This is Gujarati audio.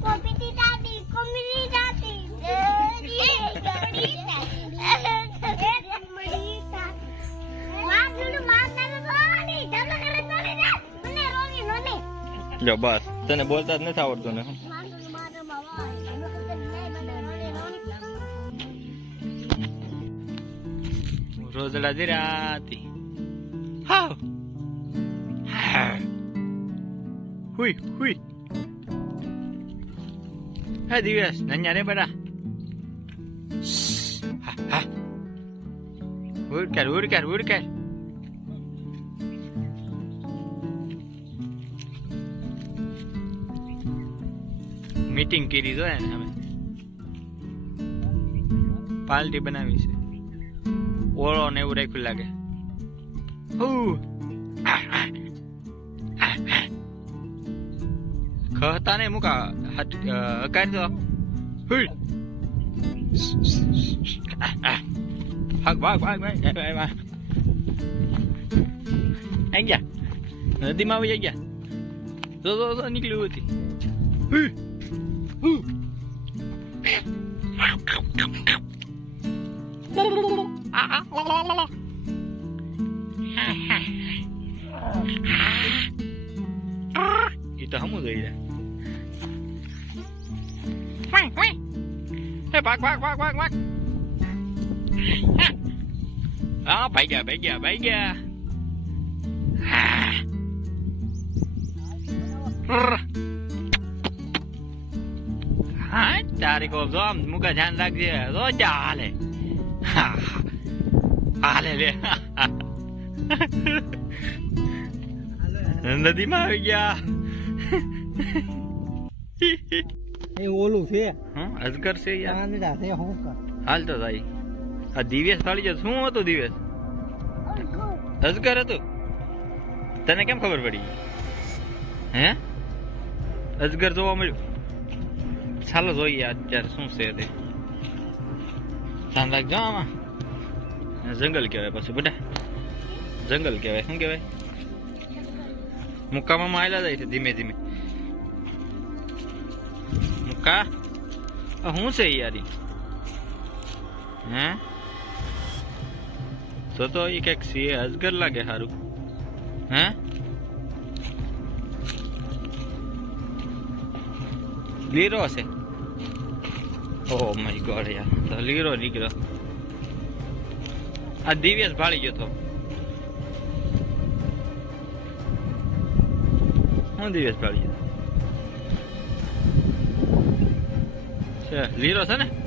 કોપીતી દાદી કોમરી દાદી જો બસ તને બોલતા જ નથી આવડતું ને રોજડા દીરાતી હાવ હુઈ હુઈ હા દિવસ નન્યા રે બડા ઉડકાર ઉડકાર ઉડકાર મીટિંગ કરી દો ને અમે પાર્ટી બનાવી છે ઓળો ને એવું રાખ્યું લાગે ખહતા ને મુકા હકાર તો ભાગ ભાગ ભાગ ભાગ આવી ગયા નદીમાં આવી ગયા તો નીકળ્યું હતી એ તો હમું જોઈ રહ્યા ભાગ ભાગ ભાગ ભાગ ભાગ હા ભાઈ ગયા ભાઈ ગયા ભાઈ ગયા હા તારી કો જો આમ મુકા ધ્યાન રાખજે રોજ હાલે હાલે લે નદીમાં આવી ગયા એ ઓલું છે હા અજગર છે યાર આંધળા છે હું હાલ તો ભાઈ આ દિવેશ થાળી જતો શું હતું દિવેશ અજગર હતું તને કેમ ખબર પડી હે અજગર જોવા મળ્યું ચાલો જોઈએ અત્યારે શું છે તે ધ્યાન રાખજો આમાં જંગલ કહેવાય પછી બેટા જંગલ કહેવાય શું કહેવાય મુક્કામાં આવેલા જાય છે ધીમે ધીમે મુક્કા શું છે યારી હે તો એ કઈક છે અજગર લાગે સારું હે લીરો છે ઓહ માય ગોડ યાર તો લીરો નીકળ્યો આ દિવ્યેશ ભાળી ગયો તો હું દિવ્યેશ ભાળી ગયો છે લીરો છે ને